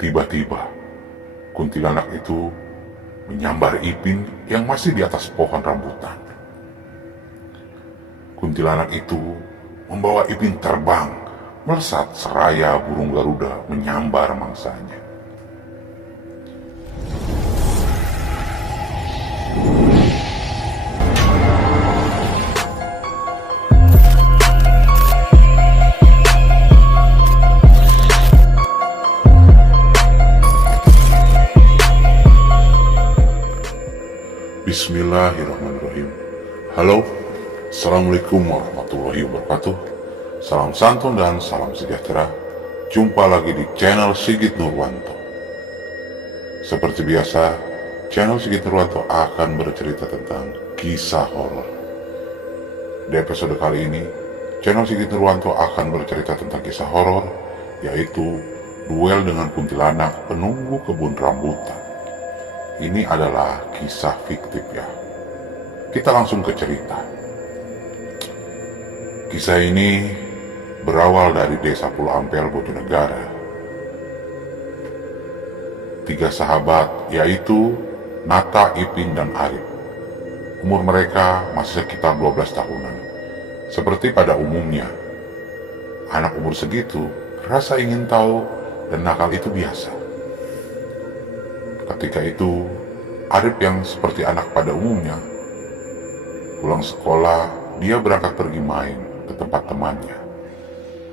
Tiba-tiba, kuntilanak itu menyambar Ipin yang masih di atas pohon rambutan. Kuntilanak itu membawa Ipin terbang, melesat seraya burung Garuda menyambar mangsanya. Bismillahirrahmanirrahim. Halo, Assalamualaikum warahmatullahi wabarakatuh. Salam santun dan salam sejahtera. Jumpa lagi di channel Sigit Nurwanto. Seperti biasa, channel Sigit Nurwanto akan bercerita tentang kisah horor. Di episode kali ini, channel Sigit Nurwanto akan bercerita tentang kisah horor, yaitu duel dengan kuntilanak penunggu kebun rambutan. Ini adalah kisah fiktif ya. Kita langsung ke cerita. Kisah ini berawal dari desa Pulau Ampel, Bojonegara. 3 sahabat, yaitu Nata, Ipin, dan Arif. Umur mereka masih sekitar 12 tahunan. Seperti pada umumnya, anak umur segitu rasa ingin tahu dan nakal itu biasa. Ketika itu, Arif yang seperti anak pada umumnya, pulang sekolah, dia berangkat pergi main ke tempat temannya.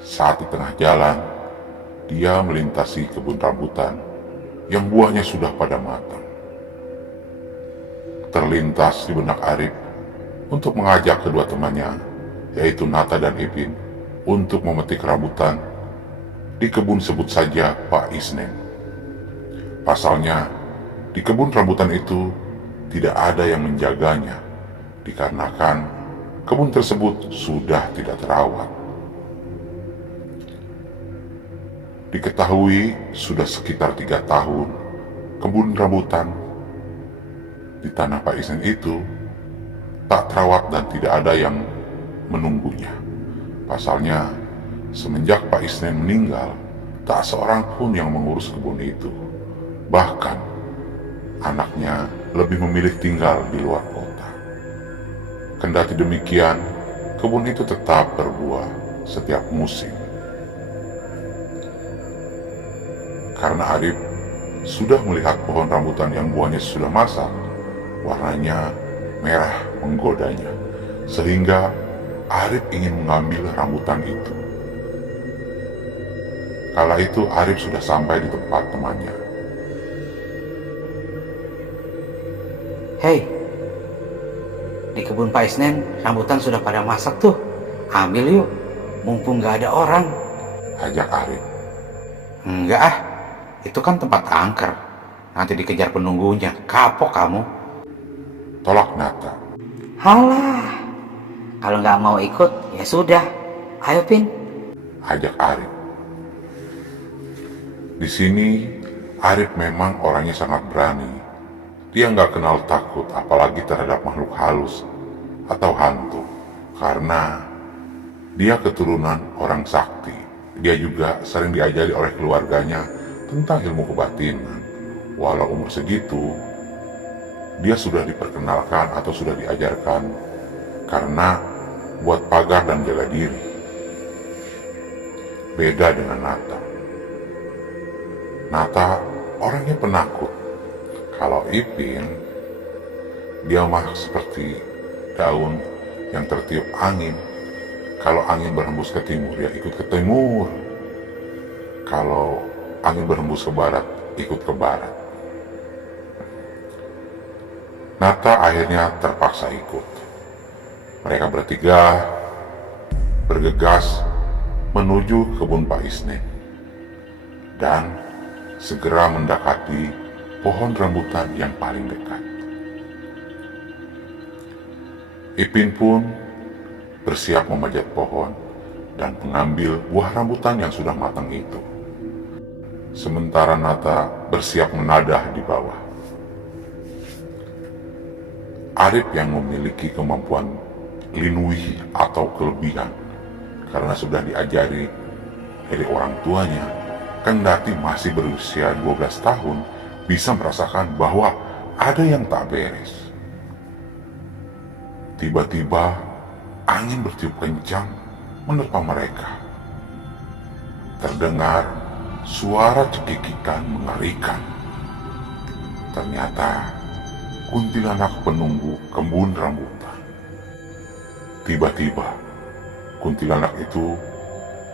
Saat di tengah jalan, dia melintasi kebun rambutan yang buahnya sudah pada matang. Terlintas di benak Arif untuk mengajak kedua temannya, yaitu Nata dan Ipin, untuk memetik rambutan di kebun sebut saja Pak Isnen. Pasalnya, di kebun rambutan itu tidak ada yang menjaganya, dikarenakan kebun tersebut sudah tidak terawat. Diketahui sudah sekitar 3 tahun kebun rambutan di tanah Pak Isnen itu tak terawat dan tidak ada yang menunggunya. Pasalnya, semenjak Pak Isnen meninggal, tak seorang pun yang mengurus kebun itu. Bahkan anaknya lebih memilih tinggal di luar kota. Kendati demikian, kebun itu tetap berbuah setiap musim. Karena Arif sudah melihat pohon rambutan yang buahnya sudah masak, warnanya merah menggodanya, sehingga Arif ingin mengambil rambutan itu. Kala itu Arif sudah sampai di tempat temannya. Hei, di kebun Pak Isnen rambutan sudah pada masak tuh. Ambil yuk, mumpung gak ada orang. Ajak Arif. Enggak ah, itu kan tempat angker. Nanti dikejar penunggunya, kapok kamu. Tolak Nata. Halah, kalau gak mau ikut ya sudah. Ayo Pin. Ajak Arif. Di sini Arif memang orangnya sangat berani. Dia nggak kenal takut, apalagi terhadap makhluk halus atau hantu, karena dia keturunan orang sakti. Dia juga sering diajari oleh keluarganya tentang ilmu kebatinan. Walau umur segitu, dia sudah diperkenalkan atau sudah diajarkan karena buat pagar dan jaga diri. Beda dengan Nata. Nata orangnya penakut. Kalau Ipin, dia mah seperti daun yang tertiup angin. Kalau angin berhembus ke timur, ya ikut ke timur. Kalau angin berhembus ke barat, ikut ke barat. Nata akhirnya terpaksa ikut. Mereka bertiga bergegas menuju kebun Pak Isnen dan segera mendekati pohon rambutan yang paling dekat. Ipin pun bersiap memanjat pohon dan mengambil buah rambutan yang sudah matang itu. Sementara Nata bersiap menadah di bawah. Arif yang memiliki kemampuan linui atau kelebihan karena sudah diajari dari orang tuanya, kendati masih berusia 12 tahun, bisa merasakan bahwa ada yang tak beres. Tiba-tiba, angin bertiup kencang menerpa mereka. Terdengar suara cekikikan mengerikan. Ternyata kuntilanak penunggu kebun rambutan. Tiba-tiba, kuntilanak itu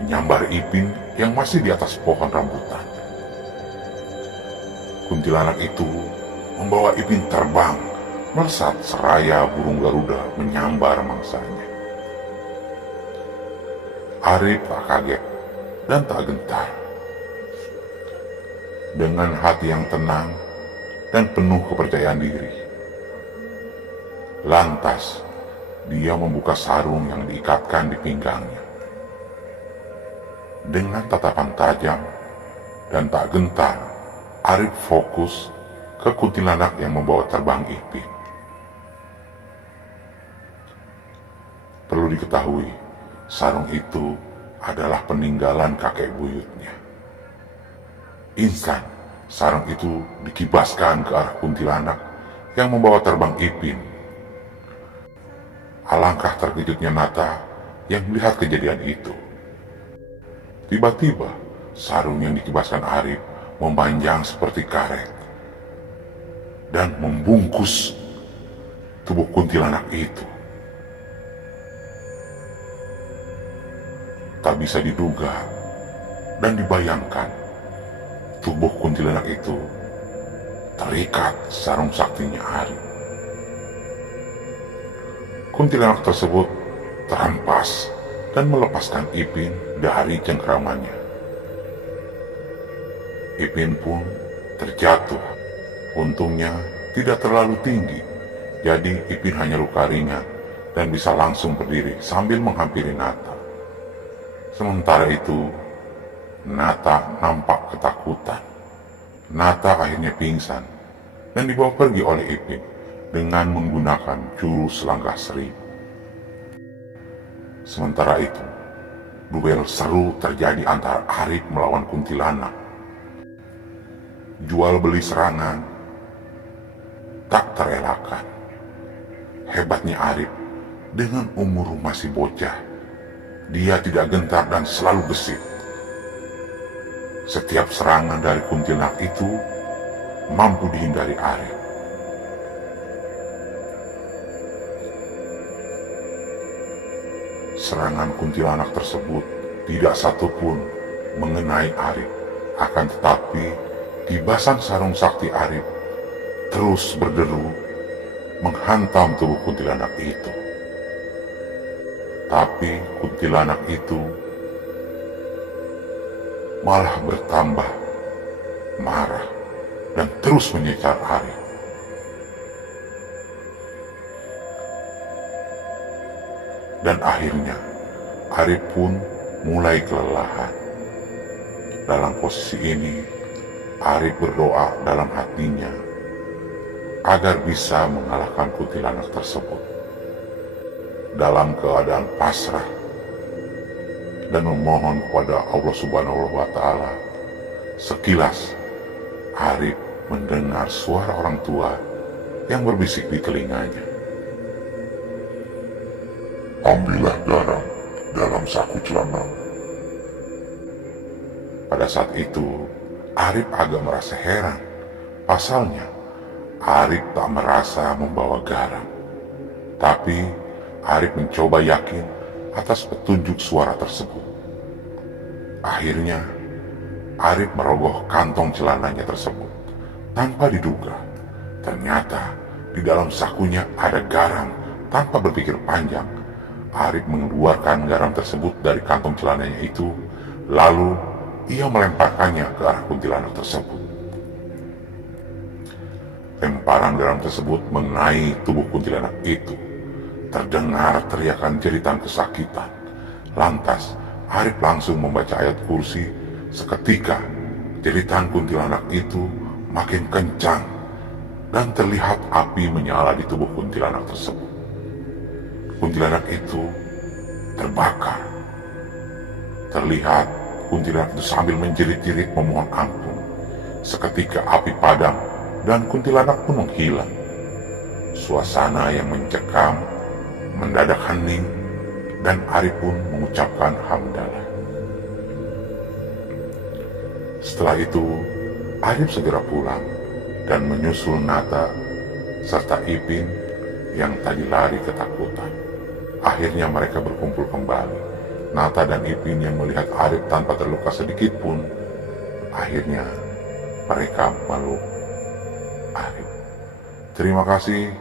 menyambar Ipin yang masih di atas pohon rambutan. Kuntilanak itu membawa Ipin terbang, melesat seraya burung Garuda menyambar mangsanya. Arif tak kaget dan tak gentar. Dengan hati yang tenang dan penuh kepercayaan diri, lantas dia membuka sarung yang diikatkan di pinggangnya. Dengan tatapan tajam dan tak gentar, Arif fokus ke kuntilanak yang membawa terbang Ipin. Perlu diketahui, sarung itu adalah peninggalan kakek buyutnya. Instan, sarung itu dikibaskan ke arah kuntilanak yang membawa terbang Ipin. Alangkah terkejutnya Nata yang melihat kejadian itu. Tiba-tiba, sarung yang dikibaskan Arif memanjang seperti karet dan membungkus tubuh kuntilanak itu. Tak bisa diduga dan dibayangkan, tubuh kuntilanak itu terikat sarung saktinya Arif. Kuntilanak tersebut terhempas dan melepaskan Ipin dari cengkeramannya. Ipin pun terjatuh. Untungnya tidak terlalu tinggi, jadi Ipin hanya luka ringan dan bisa langsung berdiri sambil menghampiri Nata. Sementara itu, Nata nampak ketakutan. Nata akhirnya pingsan dan dibawa pergi oleh Ipin dengan menggunakan jurus langkah seribu. Sementara itu, duel seru terjadi antara Arif melawan kuntilanak. Jual beli serangan tak terelakkan. Hebatnya Arif, dengan umur masih bocah, dia tidak gentar dan selalu gesit. Setiap serangan dari kuntilanak itu mampu dihindari Arif. Serangan kuntilanak tersebut tidak satupun mengenai Arif, akan tetapi kibasan sarung sakti Arif terus berderu menghantam tubuh kuntilanak itu. Tapi kuntilanak itu malah bertambah marah dan terus menyecar Arif. Dan akhirnya Arif pun mulai kelelahan. Dalam posisi ini, Arif berdoa dalam hatinya agar bisa mengalahkan kuntilanak tersebut. Dalam keadaan pasrah dan memohon kepada Allah Subhanahu wa Ta'ala, sekilas Arif mendengar suara orang tua yang berbisik di telinganya. Ambillah garam dalam saku celana. Pada saat itu, Arif agak merasa heran. Pasalnya, Arif tak merasa membawa garam. Tapi, Arif mencoba yakin atas petunjuk suara tersebut. Akhirnya, Arif merogoh kantong celananya tersebut. Tanpa diduga, ternyata di dalam sakunya ada garam. Tanpa berpikir panjang, Arif mengeluarkan garam tersebut dari kantong celananya itu, lalu ia melemparkannya ke arah kuntilanak tersebut. Lemparan garam tersebut mengenai tubuh kuntilanak itu. Terdengar teriakan jeritan kesakitan. Lantas, Arif langsung membaca ayat kursi. Seketika, jeritan kuntilanak itu makin kencang dan terlihat api menyala di tubuh kuntilanak tersebut. Kuntilanak itu terbakar. Terlihat kuntilanak itu sambil menjerit-jerit memohon ampun. Seketika api padam dan kuntilanak pun menghilang. Suasana yang mencekam mendadak hening dan Arif pun mengucapkan hamdalah. Setelah itu, Arif segera pulang dan menyusul Nata serta Ipin yang tadi lari ketakutan. Akhirnya mereka berkumpul kembali. Nata dan Ipin yang melihat Arif tanpa terluka sedikit pun, akhirnya mereka meluk Arif. Terima kasih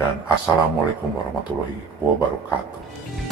dan Assalamualaikum warahmatullahi wabarakatuh.